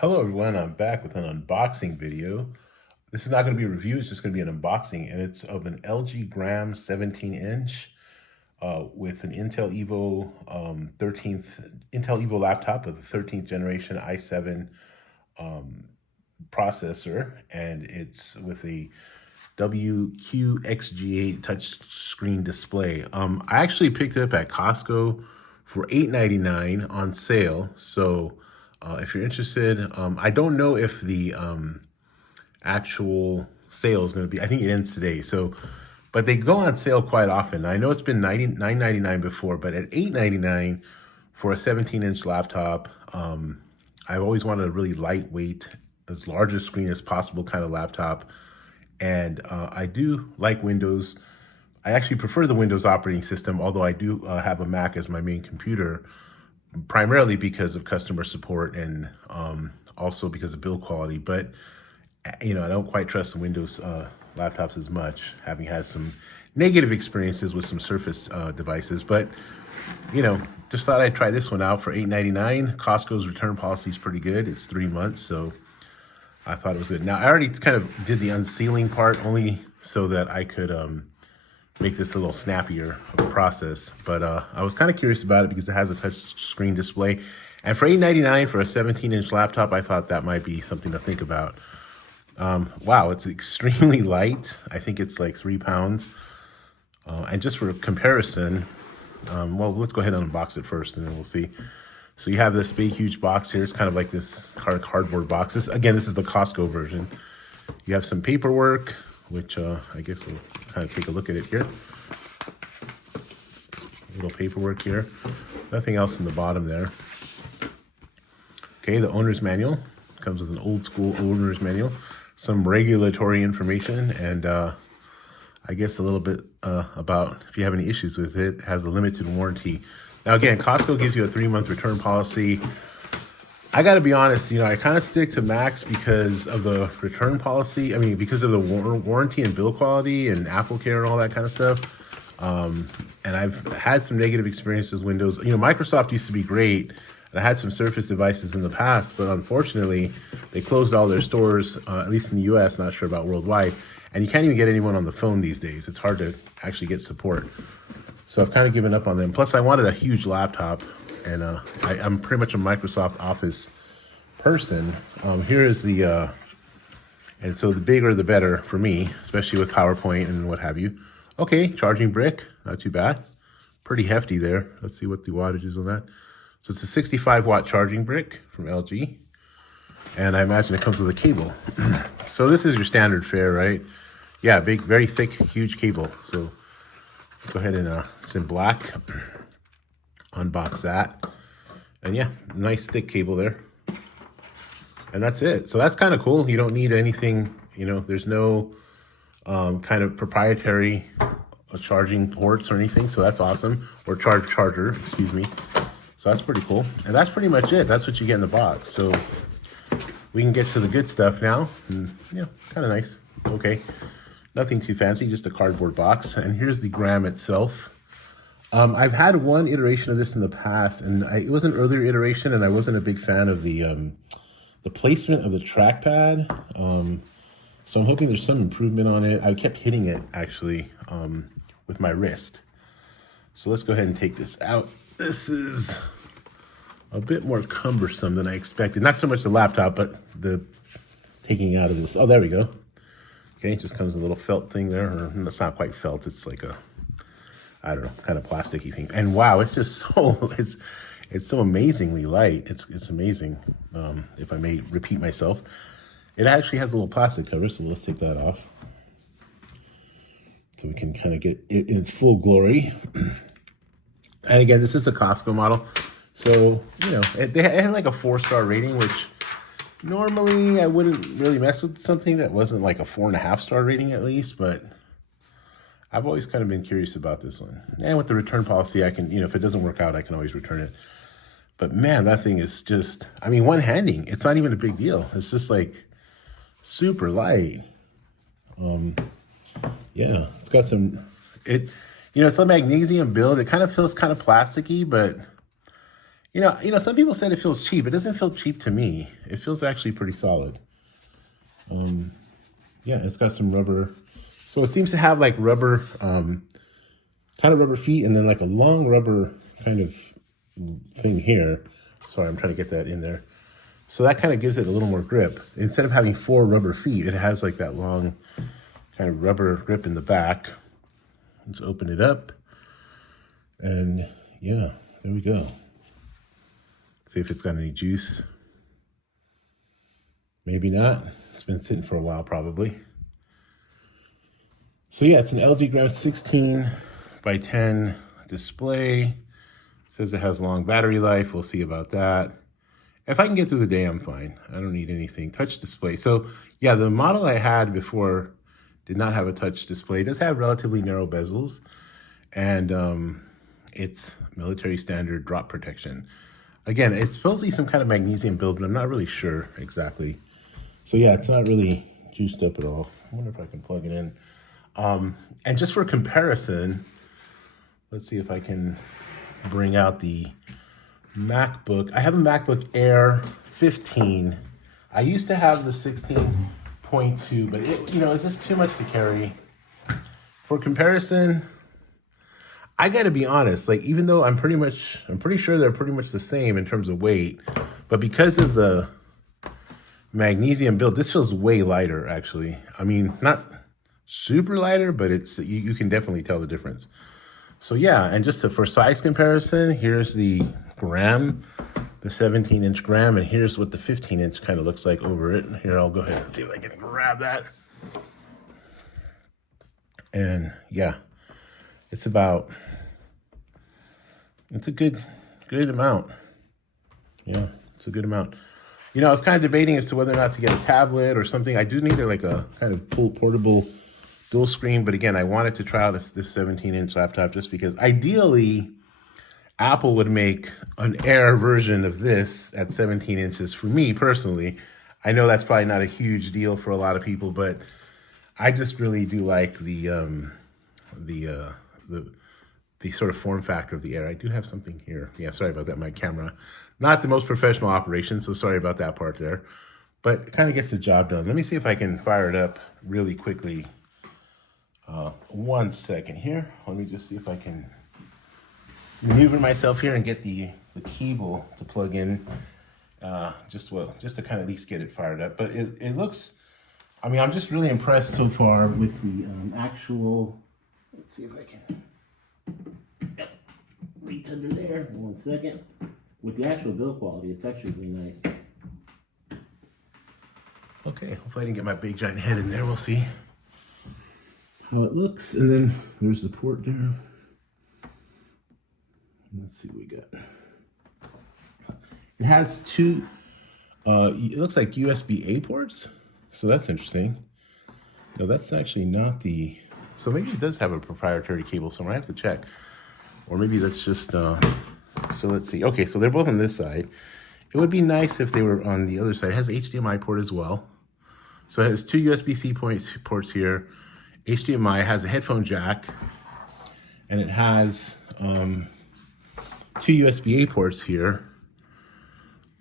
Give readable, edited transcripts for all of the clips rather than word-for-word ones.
Hello everyone, I'm back with an unboxing video. This is not going to be a review, it's just going to be an unboxing, and it's of an LG Gram 17-inch with an Intel Evo 13th Intel Evo laptop with a 13th generation i7 processor, and it's with a WQXG8 touchscreen display. I actually picked it up at Costco for $8.99 on sale. So if you're interested, I don't know if the actual sale is going to be, I think it ends today. So, but they go on sale quite often. I know it's been $9.99 before, but at $8.99 for a 17-inch laptop, I've always wanted a really lightweight, as large a screen as possible kind of laptop. And I do like Windows. I actually prefer the Windows operating system, although I do have a Mac as my main computer, primarily because of customer support and also because of build quality. But, I don't quite trust the Windows laptops as much, having had some negative experiences with some Surface devices. But, just thought I'd try this one out for $8.99. Costco's return policy is pretty good. It's 3 months, so I thought it was good. Now, I already kind of did the unsealing part only so that I could make this a little snappier of a process. But I was kind of curious about it because it has a touch screen display. And for $8.99 for a 17-inch laptop, I thought that might be something to think about. Wow, it's extremely light. I think it's like 3 pounds. And just for comparison, well, let's go ahead and unbox it first and then we'll see. So you have this big, huge box here. It's kind of like this cardboard box. This is the Costco version. You have some paperwork, which I guess we'll kind of take a look at it here. A little paperwork here. Nothing else in the bottom there. Okay, the owner's manual. Comes with an old school owner's manual. Some regulatory information, and I guess a little bit about if you have any issues with it. It has a limited warranty. Now again, Costco gives you a 3-month return policy. I gotta be honest, I kind of stick to Macs because of the return policy. I mean, because of the warranty and build quality and Apple Care and all that kind of stuff. And I've had some negative experiences with Windows. Microsoft used to be great. And I had some Surface devices in the past, but unfortunately, they closed all their stores, at least in the US, not sure about worldwide. And you can't even get anyone on the phone these days. It's hard to actually get support. So I've kind of given up on them. Plus, I wanted a huge laptop, and I'm pretty much a Microsoft Office person. Here is the, and so the bigger the better for me, especially with PowerPoint and what have you. Okay, charging brick, not too bad. Pretty hefty there. Let's see what the wattage is on that. So it's a 65-watt charging brick from LG. And I imagine it comes with a cable. So this is your standard fare, right? Yeah, big, very thick, huge cable. So go ahead and it's in black. Unbox that. And yeah, nice thick cable there. And that's it. So that's kind of cool. You don't need anything, there's no kind of proprietary charging ports or anything. So that's awesome. Or charger, excuse me. So that's pretty cool. And that's pretty much it. That's what you get in the box. So we can get to the good stuff now. And yeah, kind of nice. Okay. Nothing too fancy, just a cardboard box. And here's the Gram itself. I've had one iteration of this in the past, and it was an earlier iteration, and I wasn't a big fan of the placement of the trackpad. So I'm hoping there's some improvement on it. I kept hitting it, actually, with my wrist. So let's go ahead and take this out. This is a bit more cumbersome than I expected. Not so much the laptop, but the taking out of this. Oh, there we go. Okay, it just comes a little felt thing there. Or it's not quite felt. It's like a, I don't know, kind of plasticky thing. And wow, it's just so, it's so amazingly light. It's amazing. If I may repeat myself. It actually has a little plastic cover, so let's take that off. So we can kind of get it in its full glory. And again, this is a Costco model. So, it had like a 4-star rating, which normally I wouldn't really mess with something that wasn't like a 4.5-star rating at least, but I've always kind of been curious about this one. And with the return policy, I can, if it doesn't work out, I can always return it. But man, that thing is just, one-handing. It's not even a big deal. It's just like super light. Yeah, it's got it's a magnesium build. It kind of feels kind of plasticky, but Some people said it feels cheap. It doesn't feel cheap to me. It feels actually pretty solid. Yeah, it's got some rubber. So it seems to have like rubber, kind of rubber feet, and then like a long rubber kind of thing here. Sorry, I'm trying to get that in there. So that kind of gives it a little more grip. Instead of having 4 rubber feet, it has like that long kind of rubber grip in the back. Let's open it up. And yeah, there we go. See if it's got any juice. Maybe not. It's been sitting for a while probably. So yeah, it's an LG Gram 16 by 10 display. It says it has long battery life. We'll see about that. If I can get through the day, I'm fine. I don't need anything. Touch display. So yeah, the model I had before did not have a touch display. It does have relatively narrow bezels, and it's military standard drop protection. Again, it's supposedly some kind of magnesium build, but I'm not really sure exactly. So yeah, it's not really juiced up at all. I wonder if I can plug it in. And just for comparison, let's see if I can bring out the MacBook. I have a MacBook Air 15. I used to have the 16.2, but it's just too much to carry. For comparison, I gotta be honest, like even though I'm pretty sure they're pretty much the same in terms of weight, but because of the magnesium build, this feels way lighter actually. I mean, not super lighter, but it's you can definitely tell the difference. So yeah, and just for size comparison, here's the gram, the 17-inch gram, and here's what the 15-inch kind of looks like over it. Here, I'll go ahead and see if I can grab that. And yeah, it's a good amount. Yeah, it's a good amount. I was kind of debating as to whether or not to get a tablet or something. I do need like a kind of portable dual screen, but again, I wanted to try out this 17-inch laptop just because ideally Apple would make an Air version of this at 17 inches for me personally. I know that's probably not a huge deal for a lot of people, but I just really do like the sort of form factor of the Air. I do have something here. Yeah, sorry about that. My camera, not the most professional operation, so sorry about that part there, but it kind of gets the job done. Let me see if I can fire it up really quickly. 1 second here. Let me just see if I can maneuver myself here and get the cable to plug in. Just to kind of at least get it fired up. But it looks, I mean, I'm just really impressed so far with the actual, let's see if I can, yep, reach under there, 1 second. With the actual build quality, it's actually really nice. Okay, hopefully I didn't get my big giant head in there, we'll see how it looks. And then there's the port there. Let's see what we got. It has 2, it looks like USB-A ports. So that's interesting. No, that's actually not the, so maybe it does have a proprietary cable somewhere. I have to check. Or maybe that's just, so let's see. Okay, so they're both on this side. It would be nice if they were on the other side. It has HDMI port as well. So it has 2 USB-C ports here. HDMI has a headphone jack, and it has 2 USB-A ports here,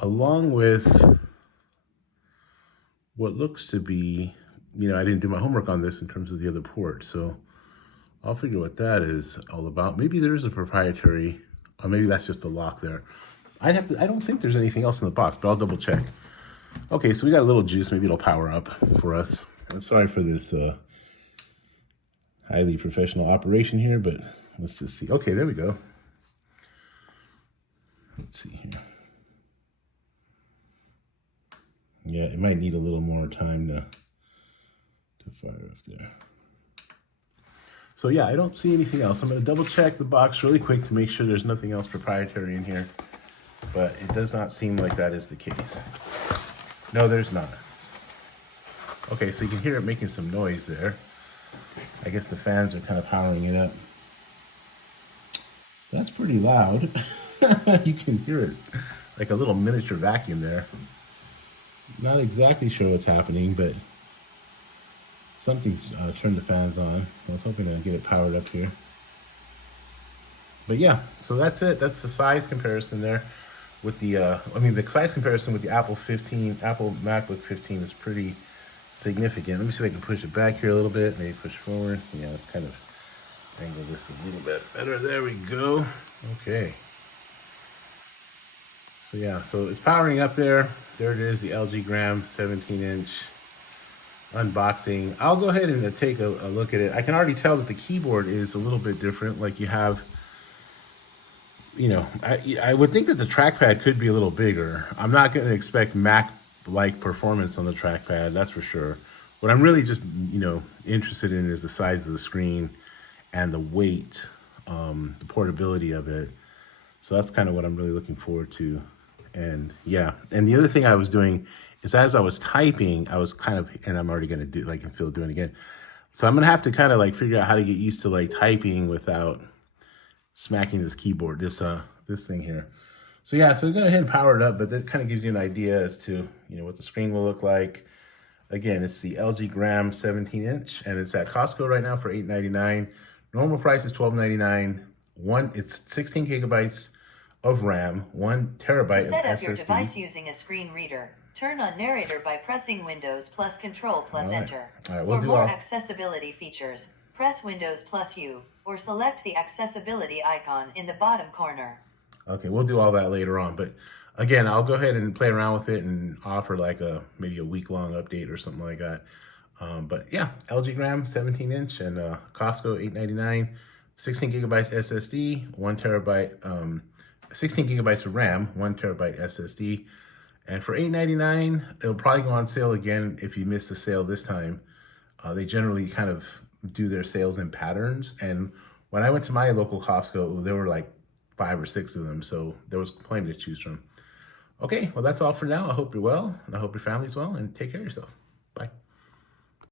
along with what looks to be, I didn't do my homework on this in terms of the other port, so I'll figure what that is all about. Maybe there is a proprietary, or maybe that's just a lock there. I don't think there's anything else in the box, but I'll double check. Okay, so we got a little juice. Maybe it'll power up for us. I'm sorry for this highly professional operation here, but let's just see. Okay, there we go. Let's see here. Yeah, it might need a little more time to fire up there. So yeah, I don't see anything else. I'm going to double check the box really quick to make sure there's nothing else proprietary in here, but it does not seem like that is the case. No, there's not. Okay, so you can hear it making some noise there. I guess the fans are kind of powering it up. That's pretty loud. You can hear it like a little miniature vacuum there. Not exactly sure what's happening, but something's turned the fans on. I was hoping to get it powered up here. But yeah, so that's it. That's the size comparison there. with the, I mean, the size comparison with the Apple MacBook 15 is pretty significant. Let me see if I can push it back here a little bit, maybe push forward. Yeah, let's kind of angle this a little bit better. There we go. Okay. So yeah, so it's powering up there. There it is, the LG Gram 17-inch unboxing. I'll go ahead and take a look at it. I can already tell that the keyboard is a little bit different. Like you have, you know, I would think that the trackpad could be a little bigger. I'm not going to expect Mac-like performance on the trackpad, that's for sure. What I'm really just, you know, interested in is the size of the screen and the weight, the portability of it. So that's kind of what I'm really looking forward to. And yeah, and the other thing I was doing is as I was typing, I was kind of, and I'm already going to do, like, I feel doing it again. So I'm going to have to kind of like figure out how to get used to like typing without smacking this keyboard, this thing here. So yeah, so go ahead and power it up, but that kind of gives you an idea as to, you know, what the screen will look like. Again, it's the LG Gram 17-inch, and it's at Costco right now for $8.99. Normal price is $12.99. It's 16 gigabytes of RAM, 1 terabyte of SSD. Set up your device using a screen reader. Turn on narrator by pressing Windows plus Control plus Enter. All right, we'll For do more accessibility features, press Windows plus U, or select the accessibility icon in the bottom corner. Okay, we'll do all that later on, but again, I'll go ahead and play around with it and offer like maybe a week-long update or something like that. But yeah, LG Gram 17-inch and Costco $8.99, 16 gigabytes SSD, 1 terabyte, 16 gigabytes of RAM, 1 terabyte SSD. And for $8.99, it'll probably go on sale again if you missed the sale this time. They generally kind of do their sales in patterns. And when I went to my local Costco, there were like 5 or 6 of them. So there was plenty to choose from. Okay, well, that's all for now. I hope you're well, and I hope your family's well, and take care of yourself. Bye.